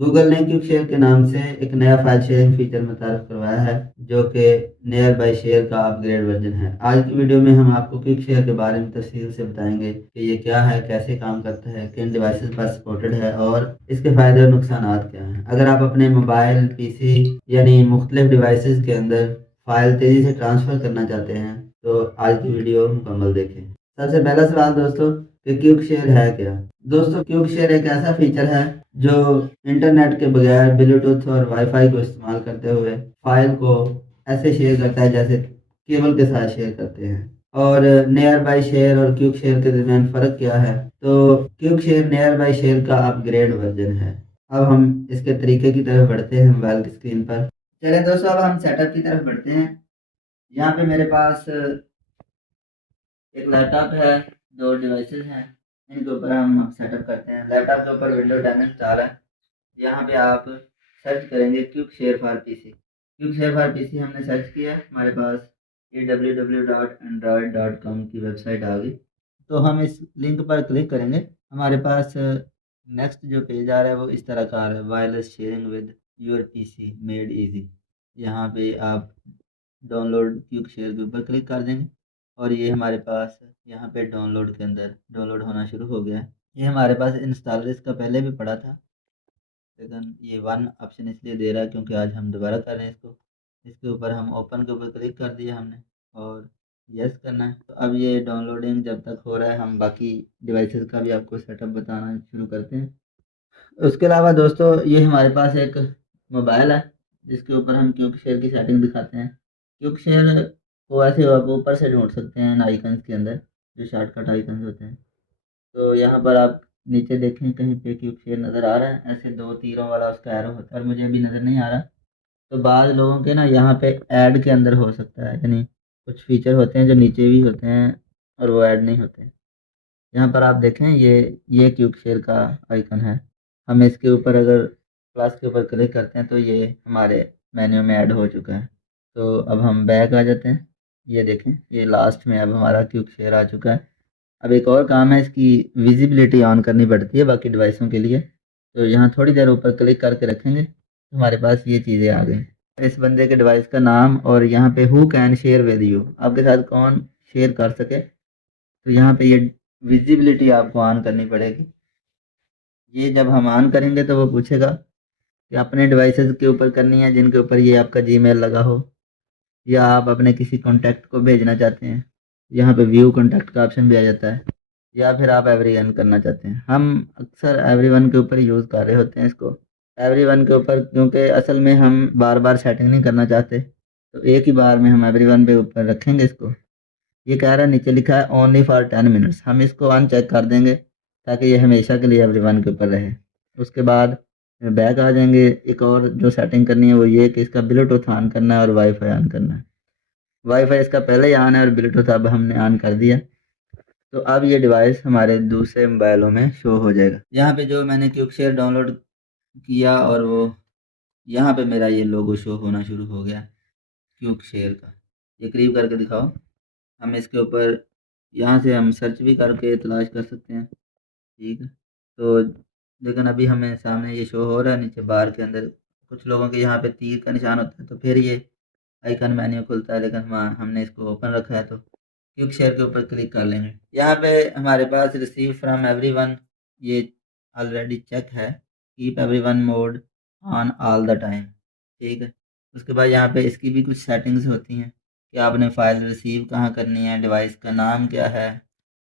Google ने quick share के नाम से एक नया फाइल शेयरिंग फीचर मुतारिफ करवाया है, जो कि नियर बाय शेयर का अपग्रेड वर्जन है। आज की वीडियो में हम आपको क्विक शेयर के बारे में तफसील से बताएंगे कि ये क्या है, कैसे काम करता है, किन डिवाइसेस पर सपोर्टेड है और इसके फ़ायदे और नुकसानात क्या हैं। अगर आप अपने मोबाइल, पीसी यानी मुख्तलिफ डिवाइसेस के अंदर फाइल तेज़ी से ट्रांसफ़र करना चाहते हैं, तो आज की वीडियो मुकम्मल देखें। सबसे पहला सवाल दोस्तों कि क्विक शेयर है क्या? दोस्तों, क्विक शेयर एक ऐसा फीचर है जो इंटरनेट के बगैर ब्लूटूथ और वाईफाई को इस्तेमाल करते हुए फाइल को ऐसे शेयर करता है जैसे केबल के साथ शेयर करते हैं। और नियर बाय शेयर और क्विक शेयर के दरमियान फ़र्क क्या है? तो quick share near by share का अपग्रेड वर्जन है। अब हम इसके तरीके की तरफ बढ़ते हैं मोबाइल की स्क्रीन पर। चलिए दोस्तों, अब हम सेटअप की तरफ बढ़ते हैं। यहाँ पे मेरे पास एक लैपटॉप है, दो डिवाइसेस हैं, इनके ऊपर हम सेटअप करते हैं। लैपटॉप के ऊपर विंडोज 10 इंस्टॉल है। यहाँ पे आप सर्च करेंगे quick share for PC. Quick share for PC हमने सर्च किया, हमारे पास ये www.android.com की वेबसाइट आ गई। तो हम इस लिंक पर क्लिक करेंगे, हमारे पास नेक्स्ट जो पेज आ रहा है वो इस तरह का आ रहा है, wireless sharing with your PC made easy. यहाँ पे आप डाउनलोड क्विक शेयर के ऊपर क्लिक कर देंगे और ये हमारे पास यहाँ पे डाउनलोड के अंदर डाउनलोड होना शुरू हो गया है। ये हमारे पास इंस्टॉलर इसका पहले भी पड़ा था, लेकिन ये वन ऑप्शन इसलिए दे रहा है क्योंकि आज हम दोबारा कर रहे हैं इसको। इसके ऊपर हम ओपन के ऊपर क्लिक कर दिया हमने और यस करना है। तो अब ये डाउनलोडिंग जब तक हो रहा है हम बाकी डिवाइसेस का भी आपको सेटअप बताना शुरू करते हैं। उसके अलावा दोस्तों, ये हमारे पास एक मोबाइल है जिसके ऊपर हम क्विक शेयर की सेटिंग दिखाते हैं। क्विक शेयर को ऐसे आप ऊपर से ढूंढ सकते हैं आइकन्स के अंदर, जो शॉर्टकट आइकन्स होते हैं। तो यहाँ पर आप नीचे देखें कहीं पे क्विक शेयर नज़र आ रहा है, ऐसे दो तीरों वाला उसका एरो होता है, और मुझे अभी नज़र नहीं आ रहा। तो बाद लोगों के ना यहाँ पे ऐड के अंदर हो सकता है, यानी कुछ फीचर होते हैं जो नीचे भी होते हैं और वो ऐड नहीं होते। यहाँ पर आप देखें ये क्विक शेयर का आइकन है। हम इसके ऊपर अगर प्लस के ऊपर क्लिक करते हैं तो ये हमारे मेन्यू में ऐड हो चुका है। तो अब हम बैक आ जाते हैं। ये देखें, ये लास्ट में अब हमारा क्विक शेयर आ चुका है। अब एक और काम है, इसकी विजिबिलिटी ऑन करनी पड़ती है बाकी डिवाइसों के लिए। तो यहाँ थोड़ी देर ऊपर क्लिक करके रखेंगे तो हमारे पास ये चीज़ें आ गई। इस बंदे के डिवाइस का नाम और यहाँ पे who can share with you, आपके साथ कौन शेयर कर सके। तो यहाँ पे ये विजिबिलिटी आपको ऑन करनी पड़ेगी। ये जब हम ऑन करेंगे तो वो पूछेगा कि अपने डिवाइसेस के ऊपर करनी है जिनके ऊपर ये आपका जीमेल लगा हो, या आप अपने किसी कॉन्टैक्ट को भेजना चाहते हैं, यहाँ पे व्यू कॉन्टैक्ट का ऑप्शन भी आ जाता है, या फिर आप एवरीवन करना चाहते हैं। हम अक्सर एवरीवन के ऊपर यूज़ कर रहे होते हैं इसको, एवरीवन के ऊपर, क्योंकि असल में हम बार बार सेटिंग नहीं करना चाहते। तो एक ही बार में हम एवरीवन पे ऊपर रखेंगे इसको। ये कह रहा है, नीचे लिखा है ओनली फॉर 10 मिनट्स, हम इसको अनचेक कर देंगे ताकि ये हमेशा के लिए एवरीवन के ऊपर रहे। उसके बाद बैक आ जाएंगे। एक और जो सेटिंग करनी है वो ये कि इसका ब्लूटूथ ऑन करना है और वाईफाई ऑन करना है। वाईफाई इसका पहले ही ऑन है और ब्लूटूथ अब हमने ऑन कर दिया। तो अब ये डिवाइस हमारे दूसरे मोबाइलों में शो हो जाएगा। यहाँ पे जो मैंने क्विक शेयर डाउनलोड किया और वो यहाँ पे मेरा ये लोगो शो होना शुरू हो गया क्विक शेयर का। ये करीब करके दिखाओ। हम इसके ऊपर यहाँ से हम सर्च भी करके तलाश कर सकते हैं, ठीक है। तो लेकिन अभी हमें सामने ये शो हो रहा है नीचे बार के अंदर। कुछ लोगों के यहाँ पे तीर का निशान होता है तो फिर ये आइकन मेन्यू खुलता है, लेकिन हमने इसको ओपन रखा है तो क्विक शेयर के ऊपर क्लिक कर लेंगे। यहाँ पे हमारे पास रिसीव फ्रॉम एवरीवन ये ऑलरेडी चेक है, keep everyone mode on all the time, ठीक है। उसके बाद यहाँ पे इसकी भी कुछ सेटिंग्स होती हैं कि आपने फ़ाइल रिसीव कहाँ करनी है, डिवाइस का नाम क्या है।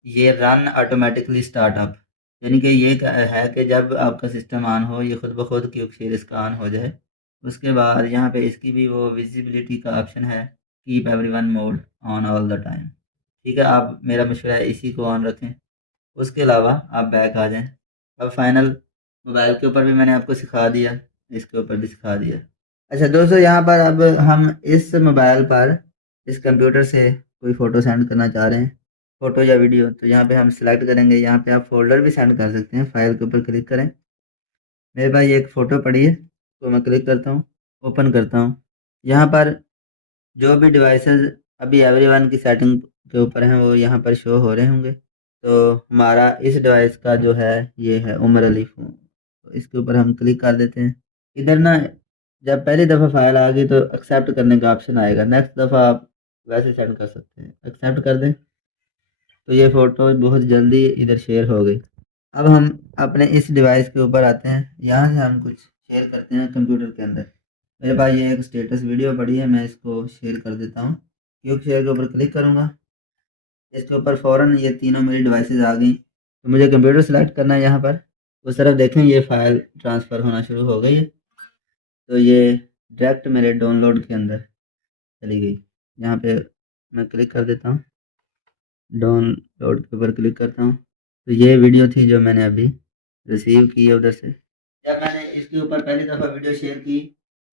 ये रन ऑटोमेटिकली स्टार्टअप, यानी कि ये है कि जब आपका सिस्टम ऑन हो ये खुद ब खुद क्विक शेयर इसका ऑन हो जाए। उसके बाद यहाँ पे इसकी भी वो विजिबिलिटी का ऑप्शन है, keep everyone mode on all the time, ठीक है। आप, मेरा मशवरा है इसी को ऑन रखें। उसके अलावा आप बैक आ जाएं। अब फाइनल मोबाइल के ऊपर भी मैंने आपको सिखा दिया, इसके ऊपर भी सिखा दिया। अच्छा दोस्तों, यहाँ पर अब हम इस मोबाइल पर इस कंप्यूटर से कोई फ़ोटो सेंड करना चाह रहे हैं, फ़ोटो या वीडियो। तो यहाँ पे हम सिलेक्ट करेंगे, यहाँ पे आप फ़ोल्डर भी सेंड कर सकते हैं। फाइल के ऊपर क्लिक करें। मेरे पास ये एक फ़ोटो पड़ी है तो मैं क्लिक करता हूँ, ओपन करता हूँ। यहाँ पर जो भी डिवाइसेस अभी एवरीवन की सेटिंग के ऊपर हैं वो यहाँ पर शो हो रहे होंगे। तो हमारा इस डिवाइस का जो है ये है उमर अली फ़ोन। तो इसके ऊपर हम क्लिक कर देते हैं। इधर ना जब पहली दफ़ा फाइल आ गई तो एक्सेप्ट करने का ऑप्शन आएगा, नेक्स्ट दफ़ा आप वैसे सेंड कर सकते हैं, एक्सेप्ट कर दें तो ये फ़ोटो बहुत जल्दी इधर शेयर हो गई। अब हम अपने इस डिवाइस के ऊपर आते हैं, यहाँ से हम कुछ शेयर करते हैं कंप्यूटर के अंदर। मेरे पास ये एक स्टेटस वीडियो पड़ी है, मैं इसको शेयर कर देता हूँ। क्विक शेयर के ऊपर क्लिक करूँगा, इसके ऊपर फ़ौरन ये तीनों मेरी डिवाइसेस आ गई। तो मुझे कंप्यूटर सेलेक्ट करना है यहाँ पर, उस तरफ देखें ये फ़ाइल ट्रांसफ़र होना शुरू हो गई है। तो ये डायरेक्ट मेरे डाउनलोड के अंदर चली गई। यहाँ पे मैं क्लिक कर देता हूँ, डाउनलोड के ऊपर क्लिक करता हूँ। तो ये वीडियो थी जो मैंने अभी रिसीव की है उधर से। जब मैंने इसके ऊपर पहली दफ़ा वीडियो शेयर की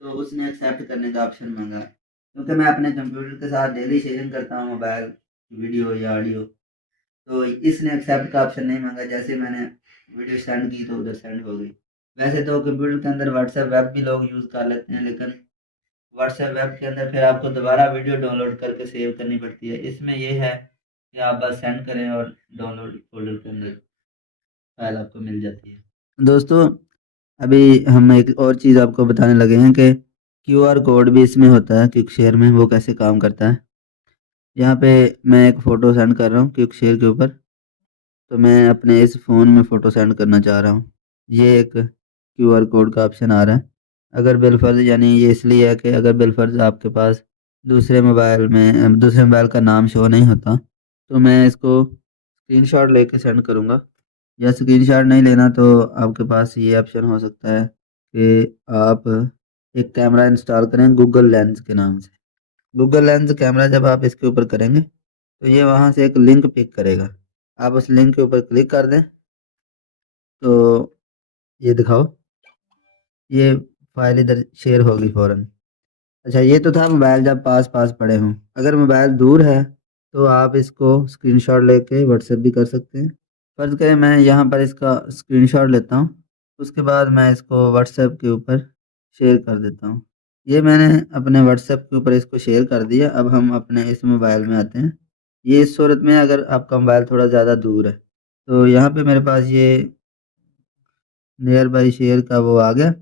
तो उसने एक्सेप्ट करने का ऑप्शन मांगा, क्योंकि मैं अपने कंप्यूटर के साथ डेली शेयरिंग करता हूँ मोबाइल वीडियो या ऑडियो, तो इसने एक्सेप्ट का ऑप्शन नहीं मांगा। जैसे मैंने वीडियो सेंड की तो उधर सेंड हो गई। वैसे तो कंप्यूटर के अंदर व्हाट्सएप वेब भी लोग यूज़ कर लेते हैं, लेकिन व्हाट्सएप वेब के अंदर फिर आपको दोबारा वीडियो डाउनलोड करके सेव करनी पड़ती है। इसमें ये है कि आप बस सेंड करें और डाउनलोड फ़ोल्डर के अंदर फ़ाइल आपको मिल जाती है। दोस्तों, अभी हम एक और चीज़ आपको बताने लगे हैं कि क्यूआर कोड भी इसमें होता है क्विक शेयर में, वो कैसे काम करता है। यहाँ पे मैं एक फ़ोटो सेंड कर रहा हूँ क्विक शेयर के ऊपर, तो मैं अपने इस फ़ोन में फ़ोटो सेंड करना चाह रहा हूँ। ये एक क्यूआर कोड का ऑप्शन आ रहा है। अगर बिलफ़र्ज़, यानी ये इसलिए है कि अगर बिलफ़र्ज़ आपके पास दूसरे मोबाइल का नाम शो नहीं होता, तो मैं इसको स्क्रीनशॉट लेके सेंड करूँगा। या स्क्रीनशॉट नहीं लेना तो आपके पास ये ऑप्शन हो सकता है कि आप एक कैमरा इंस्टॉल करें गूगल लेंस के नाम से। गूगल लेंस कैमरा जब आप इसके ऊपर करेंगे तो ये वहाँ से एक लिंक पिक करेगा। आप उस लिंक के ऊपर क्लिक कर दें तो ये दिखाओ, ये फाइल इधर शेयर होगी फ़ौरन। अच्छा, ये तो था मोबाइल जब पास-पास पड़े हों। अगर मोबाइल दूर है तो आप इसको स्क्रीनशॉट लेके व्हाट्सएप भी कर सकते हैं। फ़र्ज़ करें मैं यहाँ पर इसका स्क्रीनशॉट लेता हूँ, उसके बाद मैं इसको व्हाट्सएप के ऊपर शेयर कर देता हूँ। ये मैंने अपने व्हाट्सएप के ऊपर इसको शेयर कर दिया। अब हम अपने इस मोबाइल में आते हैं। ये इस सूरत में अगर आपका मोबाइल थोड़ा ज़्यादा दूर है, तो यहाँ पे मेरे पास ये नियर बाय शेयर का वो आ गया,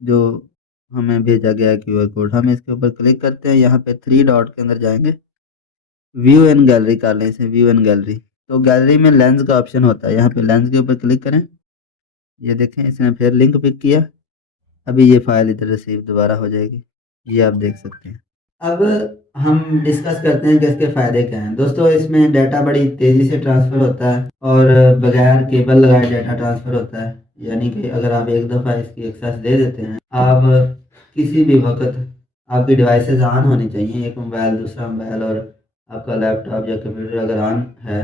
जो हमें भेजा गया है क्यूआर कोड। हम इसके ऊपर क्लिक करते हैं, यहाँ पे 3 डॉट के अंदर जाएँगे, व्यू एंड गैलरी कर लें इसे, व्यू एंड गैलरी। तो गैलरी में लेंस का ऑप्शन होता है, यहाँ पे लेंस के ऊपर क्लिक करें। ये देखें इसने फिर लिंक पिक किया। अभी ये फ़ाइल इधर रिसीव दोबारा हो जाएगी, ये आप देख सकते हैं। अब हम डिस्कस करते हैं कि इसके फ़ायदे क्या हैं। दोस्तों, इसमें डाटा बड़ी तेज़ी से ट्रांसफ़र होता है और बगैर केबल लगाए डाटा ट्रांसफ़र होता है। यानी कि अगर आप एक दफ़ा इसकी एक्सेस दे देते हैं, आप किसी भी वक़्त आपकी डिवाइसेज़ ऑन होनी चाहिए, एक मोबाइल, दूसरा मोबाइल और आपका लैपटॉप या कंप्यूटर अगर ऑन है,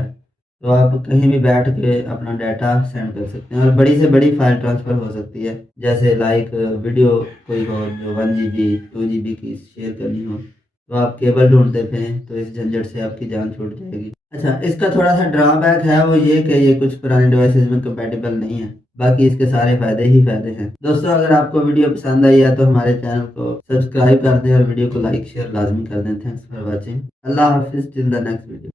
तो आप कहीं भी बैठ के अपना डाटा सेंड कर सकते हैं और बड़ी से बड़ी फ़ाइल ट्रांसफ़र हो सकती है। जैसे लाइक वीडियो कोई हो जो 1 जीबी, 2 जीबी की शेयर करनी हो, तो आप केबल ढूँढते फिरें, तो इस झंझट से आपकी जान छूट जाएगी। अच्छा, इसका थोड़ा-सा ड्रॉबैक है, वो ये कि ये कुछ पुराने डिवाइसेज़ में कंपैटिबल नहीं है। बाकी इसके सारे फ़ायदे ही फ़ायदे हैं। दोस्तों, अगर आपको वीडियो पसंद आई है तो हमारे चैनल को सब्सक्राइब कर दें और वीडियो को लाइक, शेयर लाज़मी कर दें। Thanks for watching. अल्लाह हाफ़िज़ टिल द नेक्स्ट वीडियो।